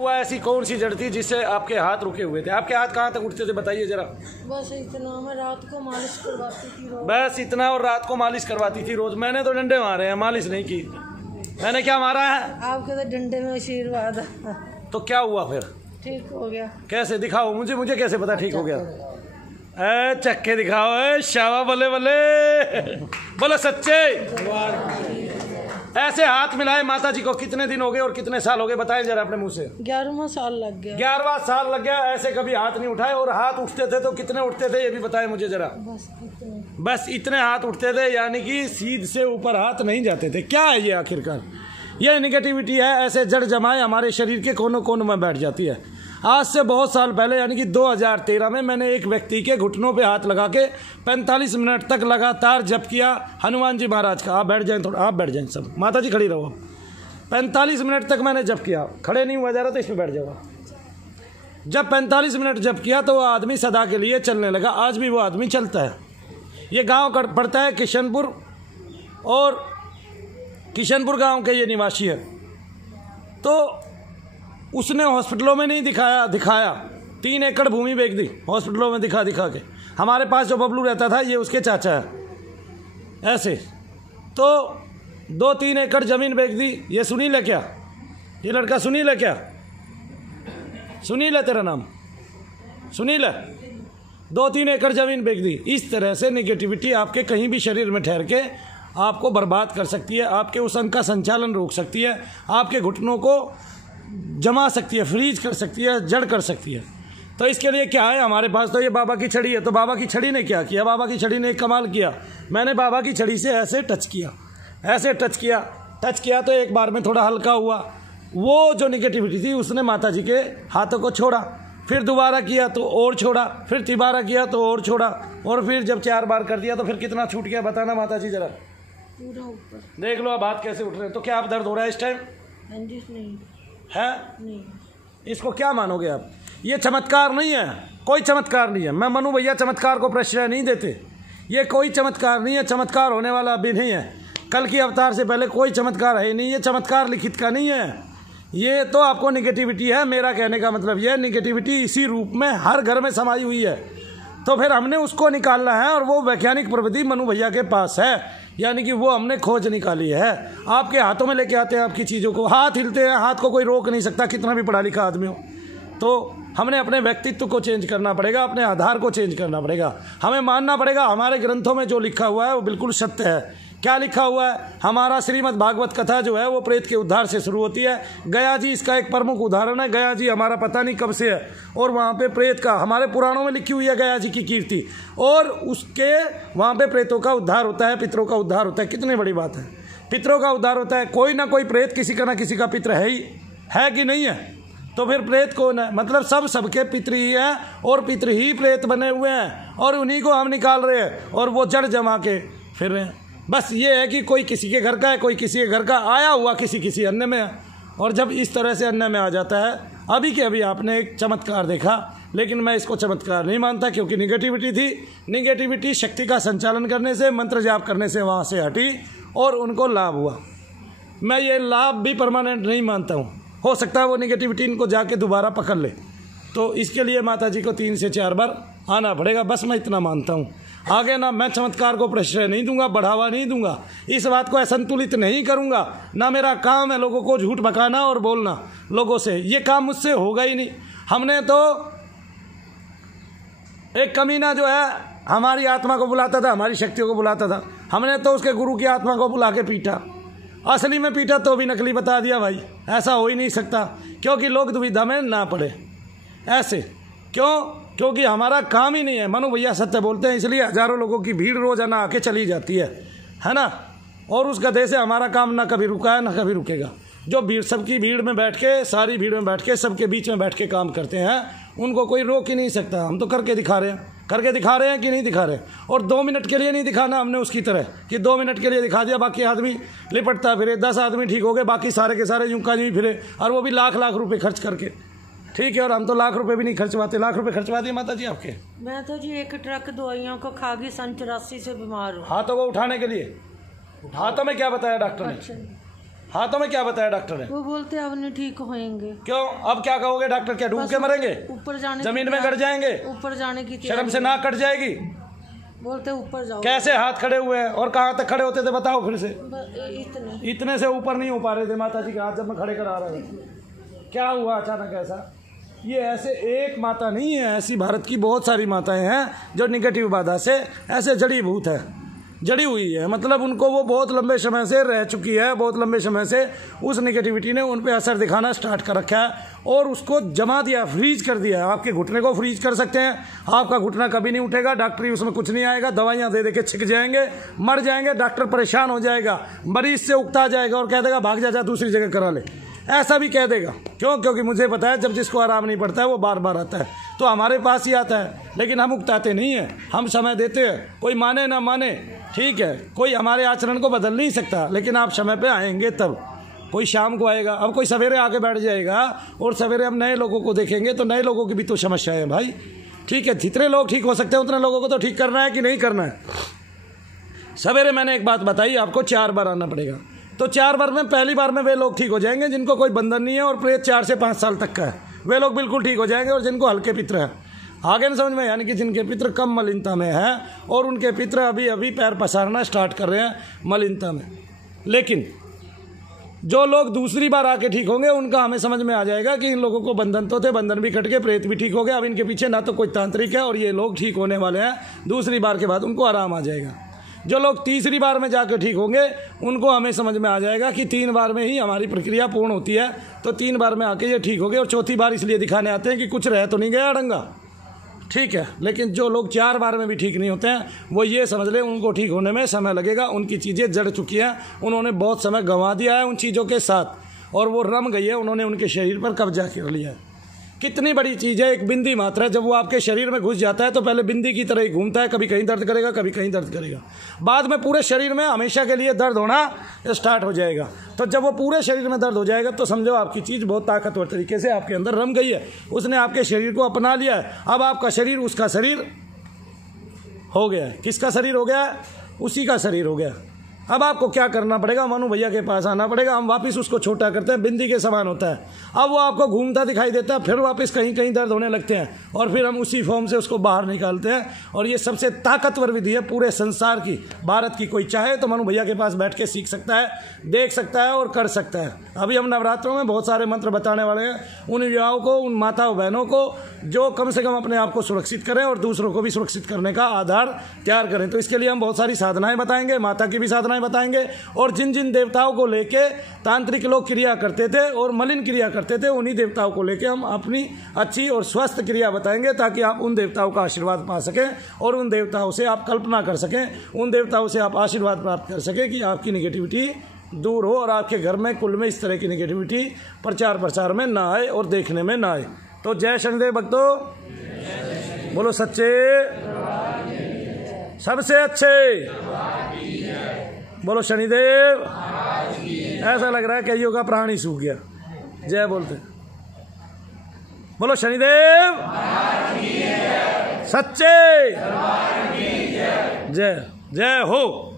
हुआ ऐसी कौन सी जड़ थी जिससे आपके हाथ रुके हुए थे? आपके हाथ कहाँ तक उठते थे बताइए जरा। बस इतना, मैं रात को मालिश करवाती थी रोज। बस इतना, और रात को मालिश करवाती थी रोज। मैंने तो डंडे मारे हैं, मालिश नहीं की। मैंने क्या मारा है? आपके तो डंडे में आशीर्वाद है। तो क्या हुआ फिर? ठीक हो गया। कैसे? दिखाओ मुझे कैसे पता ठीक हो गया? चक्के दिखाओ। शाबाश, बल्ले बल्ले, बोलो सच्चे। ऐसे हाथ मिलाए माता जी को कितने दिन हो गए और कितने साल हो गए बताएं जरा अपने मुंह से। 11वां साल लग गया। 11वां साल लग गया। ऐसे कभी हाथ नहीं उठाए, और हाथ उठते थे तो कितने उठते थे ये भी बताएं मुझे जरा। बस इतने हाथ उठते थे, यानी कि सीध से ऊपर हाथ नहीं जाते थे। क्या है ये आखिरकार? ये निगेटिविटी है। ऐसे जड़ जमाए हमारे शरीर के कोनों कोनों में बैठ जाती है। आज से बहुत साल पहले यानी कि 2013 में मैंने एक व्यक्ति के घुटनों पे हाथ लगा के 45 मिनट तक लगातार जप किया हनुमान जी महाराज का। आप बैठ जाएं थोड़ा, आप बैठ जाएं सब, माता जी खड़ी रहो। 45 मिनट तक मैंने जप किया। खड़े नहीं हुआ जा रहा तो इसमें बैठ जाओ। जब 45 मिनट जप किया तो वो आदमी सदा के लिए चलने लगा। आज भी वो आदमी चलता है। ये गाँव पड़ता है किशनपुर, और किशनपुर गाँव के ये निवासी है। तो उसने हॉस्पिटलों में नहीं दिखाया 3 एकड़ भूमि बेच दी हॉस्पिटलों में दिखा के। हमारे पास जो बबलू रहता था ये उसके चाचा है। ऐसे तो 2-3 एकड़ जमीन बेच दी। ये सुनील है क्या? ये लड़का सुनील है क्या? सुनील है तेरा नाम? सुनील है। 2-3 एकड़ जमीन बेच दी। इस तरह से निगेटिविटी आपके कहीं भी शरीर में ठहर के आपको बर्बाद कर सकती है, आपके उस अंग का संचालन रोक सकती है, आपके घुटनों को जमा सकती है, फ्रीज कर सकती है, जड़ कर सकती है। तो इसके लिए क्या है हमारे पास? तो ये बाबा की छड़ी है। तो बाबा की छड़ी ने क्या किया? बाबा की छड़ी ने एक कमाल किया। मैंने बाबा की छड़ी से ऐसे टच किया, ऐसे टच किया तो एक बार में थोड़ा हल्का हुआ। वो जो निगेटिविटी थी उसने माता जी के हाथों को छोड़ा। फिर दोबारा किया तो और छोड़ा, फिर तिबारा किया तो और छोड़ा, और फिर जब 4 बार कर दिया तो फिर कितना छूट गया बताना माता जी जरा। पूरा ऊपर देख लो अब हाथ कैसे उठ रहे हैं। तो क्या आप दर्द हो रहा है इस टाइम? नहीं है? नहीं। इसको क्या मानोगे आप? ये चमत्कार नहीं है, कोई चमत्कार नहीं है। मैं मनु भैया चमत्कार को प्रश्रय नहीं देते। ये कोई चमत्कार नहीं है, चमत्कार होने वाला अभी नहीं है। कल की अवतार से पहले कोई चमत्कार है नहीं। ये चमत्कार लिखित का नहीं है। ये तो आपको निगेटिविटी है। मेरा कहने का मतलब यह निगेटिविटी इसी रूप में हर घर में समाई हुई है। तो फिर हमने उसको निकालना है, और वो वैज्ञानिक प्रविधि मनु भैया के पास है। यानी कि वो हमने खोज निकाली है। आपके हाथों में लेके आते हैं आपकी चीज़ों को। हाथ हिलते हैं, हाथ को कोई रोक नहीं सकता, कितना भी पढ़ा लिखा आदमी हो। तो हमने अपने व्यक्तित्व को चेंज करना पड़ेगा, अपने आधार को चेंज करना पड़ेगा। हमें मानना पड़ेगा हमारे ग्रंथों में जो लिखा हुआ है वो बिल्कुल सत्य है। क्या लिखा हुआ है? हमारा श्रीमद् भागवत कथा जो है वो प्रेत के उद्धार से शुरू होती है। गया जी इसका एक प्रमुख उदाहरण है। गया जी हमारा पता नहीं कब से है, और वहाँ पे प्रेत का हमारे पुराणों में लिखी हुई है गया जी की कीर्ति, और उसके वहाँ पे प्रेतों का उद्धार होता है, पितरों का उद्धार होता है। कितनी बड़ी बात है, पितरों का उद्धार होता है। कोई ना कोई प्रेत किसी का ना किसी का पितर है कि नहीं है? तो फिर प्रेत कौन है? मतलब सबके पितर ही है, और पितर ही प्रेत बने हुए हैं, और उन्हीं को हम निकाल रहे हैं, और वो जड़ जमा के फिर रहे हैं। बस ये है कि कोई किसी के घर का है, कोई किसी के घर का आया हुआ किसी अन्य में है। और जब इस तरह से अन्य में आ जाता है, अभी के अभी आपने एक चमत्कार देखा, लेकिन मैं इसको चमत्कार नहीं मानता, क्योंकि निगेटिविटी थी। निगेटिविटी शक्ति का संचालन करने से, मंत्र जाप करने से वहाँ से हटी, और उनको लाभ हुआ। मैं ये लाभ भी परमानेंट नहीं मानता हूँ। हो सकता है वो निगेटिविटी इनको जाके दोबारा पकड़ ले। तो इसके लिए माता जी को 3 से 4 बार आना पड़ेगा। बस मैं इतना मानता हूँ। आगे ना मैं चमत्कार को प्रश्रय नहीं दूंगा, बढ़ावा नहीं दूंगा, इस बात को असंतुलित नहीं करूंगा। ना मेरा काम है लोगों को झूठ बकाना और बोलना लोगों से। ये काम मुझसे होगा ही नहीं। हमने तो एक कमीना जो है हमारी आत्मा को बुलाता था, हमारी शक्तियों को बुलाता था, हमने तो उसके गुरु की आत्मा को बुला के पीटा। असली में पीटा तो भी नकली बता दिया। भाई ऐसा हो ही नहीं सकता, क्योंकि लोग दुविधा में ना पड़े। ऐसे क्यों? क्योंकि हमारा काम ही नहीं है। मनु भैया सत्य बोलते हैं, इसलिए हजारों लोगों की भीड़ रोजाना आके चली जाती है ना। और उस गधे से हमारा काम ना कभी रुका है ना कभी रुकेगा। जो भीड़, सबकी भीड़ में बैठ के, सारी भीड़ में बैठ के, सबके बीच में बैठ के काम करते हैं, उनको कोई रोक ही नहीं सकता। हम तो करके दिखा रहे हैं कि नहीं दिखा रहे। और 2 मिनट के लिए नहीं दिखाना हमने उसकी तरह कि 2 मिनट के लिए दिखा दिया, बाकी आदमी लिपटता फिरे। 10 आदमी ठीक हो गए, बाकी सारे के सारे यूं का यूं फिरे, और वो भी लाख रुपए खर्च करके। ठीक है, और हम तो लाख रुपए भी नहीं खर्चवाते। लाख रुपए खर्चवा दिए माता जी आपके? मैं तो जी 1 ट्रक दवाइयों को खा गई, सन 84 से बीमार हूँ। हाथों को उठाने के लिए? हाथों में क्या बताया डॉक्टर ने? हाथों में क्या बताया डॉक्टर ने? वो बोलते अब नहीं ठीक होएंगे। क्यों? अब क्या कहोगे डॉक्टर? क्या डूब के मरेंगे? ऊपर जाने जमीन में गड़ जाएंगे? ऊपर जाने की शर्म से नाक कट जाएगी। बोलते ऊपर जाओ। कैसे हाथ खड़े हुए हैं और कहाँ तक खड़े होते थे बताओ फिर से? इतने से ऊपर नहीं हो पा रहे थे माता जी के हाथ जब मैं खड़े करा रहा था। क्या हुआ अचानक ऐसा? ये ऐसे एक माता नहीं है, ऐसी भारत की बहुत सारी माताएं हैं जो निगेटिव बाधा से ऐसे जड़ी भूत है, जड़ी हुई है। मतलब उनको वो बहुत लंबे समय से रह चुकी है, बहुत लंबे समय से उस निगेटिविटी ने उन पे असर दिखाना स्टार्ट कर रखा है और उसको जमा दिया, फ्रीज कर दिया। आपके घुटने को फ्रीज कर सकते हैं, आपका घुटना कभी नहीं उठेगा, डॉक्टरी उसमें कुछ नहीं आएगा, दवाइयां दे दे के छिक जाएंगे, मर जाएंगे, डॉक्टर परेशान हो जाएगा, मरीज से उकता जाएगा और कह देगा भाग जा दूसरी जगह करा ले, ऐसा भी कह देगा। क्यों? क्योंकि मुझे पता है जब जिसको आराम नहीं पड़ता है वो बार बार आता है, तो हमारे पास ही आता है। लेकिन हम उकताते नहीं हैं, हम समय देते हैं, कोई माने ना माने, ठीक है, कोई हमारे आचरण को बदल नहीं सकता, लेकिन आप समय पे आएंगे तब। कोई शाम को आएगा, अब कोई सवेरे आके बैठ जाएगा और सवेरे हम नए लोगों को देखेंगे तो नए लोगों की भी तो समस्या है भाई, ठीक है। जितने लोग ठीक हो सकते हैं उतने लोगों को तो ठीक करना है कि नहीं करना है। सवेरे मैंने एक बात बताई, आपको 4 बार आना पड़ेगा, तो 4 बार में पहली बार में वे लोग ठीक हो जाएंगे जिनको कोई बंधन नहीं है और प्रेत 4 से 5 साल तक का है, वे लोग बिल्कुल ठीक हो जाएंगे। और जिनको हल्के पित्र है, आगे न समझ में, यानी कि जिनके पित्र कम मलिनता में है और उनके पित्र अभी अभी पैर पसारना स्टार्ट कर रहे हैं मलिनता में। लेकिन जो लोग दूसरी बार आके ठीक होंगे उनका हमें समझ में आ जाएगा कि इन लोगों को बंधन तो थे, बंधन भी कट के प्रेत भी ठीक हो गया, अब इनके पीछे ना तो कोई तांत्रिक है और ये लोग ठीक होने वाले हैं। दूसरी बार के बाद उनको आराम आ जाएगा। जो लोग तीसरी बार में जाकर ठीक होंगे उनको हमें समझ में आ जाएगा कि 3 बार में ही हमारी प्रक्रिया पूर्ण होती है, तो 3 बार में आके ये ठीक हो गए। और चौथी बार इसलिए दिखाने आते हैं कि कुछ रह तो नहीं गया डंगा, ठीक है। लेकिन जो लोग 4 बार में भी ठीक नहीं होते हैं वो ये समझ लें उनको ठीक होने में समय लगेगा, उनकी चीज़ें जड़ चुकी हैं, उन्होंने बहुत समय गंवा दिया है उन चीज़ों के साथ और वो रम गई है, उन्होंने उनके शरीर पर कब्जा कर लिया है। कितनी बड़ी चीज़ है, एक बिंदी मात्र है, जब वो आपके शरीर में घुस जाता है तो पहले बिंदी की तरह ही घूमता है, कभी कहीं दर्द करेगा, कभी कहीं दर्द करेगा, बाद में पूरे शरीर में हमेशा के लिए दर्द होना स्टार्ट हो जाएगा। तो जब वो पूरे शरीर में दर्द हो जाएगा तो समझो आपकी चीज़ बहुत ताकतवर तरीके से आपके अंदर रम गई है, उसने आपके शरीर को अपना लिया है। अब आपका शरीर उसका शरीर हो गया है। किसका शरीर हो गया? उसी का शरीर हो गया। अब आपको क्या करना पड़ेगा? मनु भैया के पास आना पड़ेगा, हम वापस उसको छोटा करते हैं, बिंदी के समान होता है। अब वो आपको घूमता दिखाई देता है, फिर वापस कहीं कहीं दर्द होने लगते हैं और फिर हम उसी फॉर्म से उसको बाहर निकालते हैं। और ये सबसे ताकतवर विधि है पूरे संसार की, भारत की। कोई चाहे तो मनु भैया के पास बैठ के सीख सकता है, देख सकता है और कर सकता है। अभी हम नवरात्रों में बहुत सारे मंत्र बताने वाले हैं उन युवाओं को, उन माताओं बहनों को जो कम से कम अपने आप को सुरक्षित करें और दूसरों को भी सुरक्षित करने का आधार तैयार करें। तो इसके लिए हम बहुत सारी साधनाएं बताएंगे, माता की भी साधनाएं बताएंगे और जिन जिन देवताओं को लेके तांत्रिक लोग क्रिया करते थे और मलिन क्रिया करते थे उन्हीं देवताओं को लेके हम अपनी अच्छी और स्वस्थ क्रिया बताएंगे, ताकि आप उन देवताओं का आशीर्वाद पा सकें और उन देवताओं से आप कल्पना कर सकें, उन देवताओं से आप आशीर्वाद प्राप्त कर सकें कि आपकी निगेटिविटी दूर हो और आपके घर में कुल में इस तरह की निगेटिविटी प्रचार प्रसार में ना आए और देखने में ना आए। तो जय शनिदेव भक्तों, बोलो सच्चे सबसे अच्छे, बोलो शनिदेव। ऐसा लग रहा है कईयों का प्राण ही सूख गया। जय बोलते, बोलो शनिदेव सच्चे, जय जय हो।